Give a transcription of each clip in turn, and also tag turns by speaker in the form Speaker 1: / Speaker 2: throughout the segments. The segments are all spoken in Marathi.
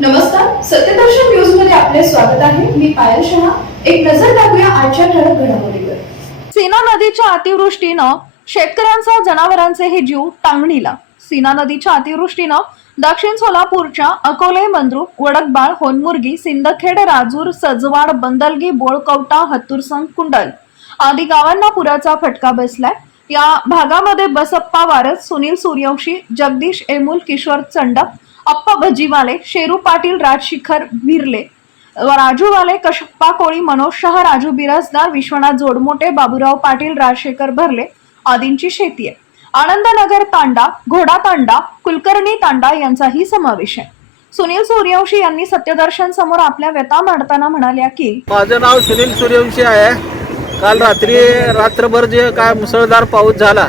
Speaker 1: नमस्कार सत्यदर्शन न्यूजमध्ये आपले स्वागत आहे. मी पायल शहा. एक नजर टाकूया आजच्या ठळक घडामोडीवर.
Speaker 2: सीना नदीच्या अतिवृष्टीनं शेतकऱ्यांचा जनावरांचे हे जीव टांगणीला. सीना नदीच्या अतिवृष्टीनं दक्षिण सोलापूरच्या अकोले मंद्रुप वडकबाळ होनमुर्गी सिंदखेड राजूर सजवाड बंदलगी बोळकवटा हत्तुरसंग कुंडल आदी गावांना पुराचा फटका बसलाय. या भागामध्ये बसप्पा वारस सुनील सूर्यवंशी जगदीश एमुल किशोर चंडप अप्पा भजीवाले शेरू पाटील राजशिखर भिरले राजूवाले कशप्पा कोळी मनोज शहा राजू बिराजदार विश्वनाथ जोडमोटे बाबूराव पाटील राजशेखर भरले आदींची शेती आहे. आनंदनगर तांडा घोडा तांडा कुलकर्णी तांडा यांचाही समावेश आहे. सुनील सूर्यवंशी यांनी सत्यदर्शन समोर आपल्या व्यथा मांडताना म्हणाल्या की
Speaker 3: माझं नाव सुनील सूर्यवंशी आहे. काल रात्री रात्रभर जे काय मुसळधार पाऊस झाला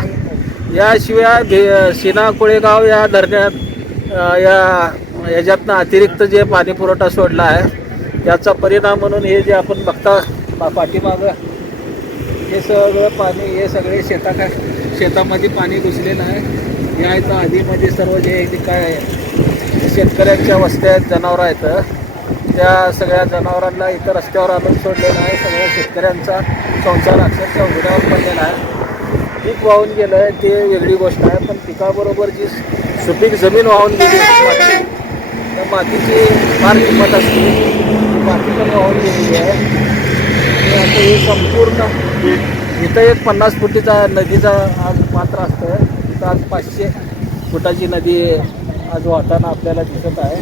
Speaker 3: याशिवाय शिना कोळेगाव या धरणात या याच्यातनं अतिरिक्त जे पाणी पुरवठा सोडला आहे त्याचा परिणाम म्हणून हे जे आपण बघता पा पाठीमागं हे सगळं पाणी हे सगळे शेता काय शेतामध्ये पाणी घुसलेलं आहे. इथं आधीमध्ये सर्व जे जे काय आहे, शेतकऱ्यांच्या वस्त्या आहेत जनावरं आहेत. त्या सगळ्या जनावरांना इथं रस्त्यावर आणून सोडलेलं आहे. सगळ्या शेतकऱ्यांचा संसार अक्षरशः उघड्यावर पडलेला आहे. पीक वाहून गेलं आहे ते वेगळी गोष्ट आहे. पण पिकाबरोबर जी सुपीक जमीन वाहून गेली. माती त्या मातीची फार किंमत असते. माती पण वाहून गेलेली आहे. आता हे संपूर्ण इथं एक पन्नास फुटीचा नदीचा आज पात्र असतं तिथं आज पाचशे फुटाची नदी आज वाहताना आपल्याला दिसत आहे.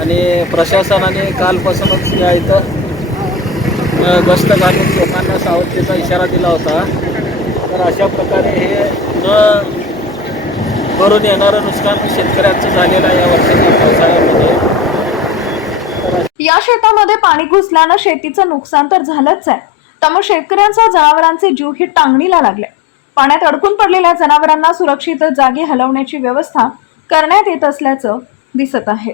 Speaker 3: आणि प्रशासनाने कालपासूनच या इथं गस्त घालून लोकांना सावधतेचा इशारा दिला होता. तर अशा प्रकारे हे न भरून येणारं नुकसान शेतकऱ्यांचं झालेलं आहे या वर्षाच्या पावसाळ्यामध्ये.
Speaker 2: या शेतामध्ये पाणी घुसल्यानं शेतीचं नुकसान तर झालंच आहे. त्यामुळे शेतकऱ्यांचा जनावरांचे जीवही टांगणीला लागले. पाण्यात अडकून पडलेल्या जनावरांना सुरक्षित जागी हलवण्याची व्यवस्था करण्यात येत असल्याचं दिसत आहे.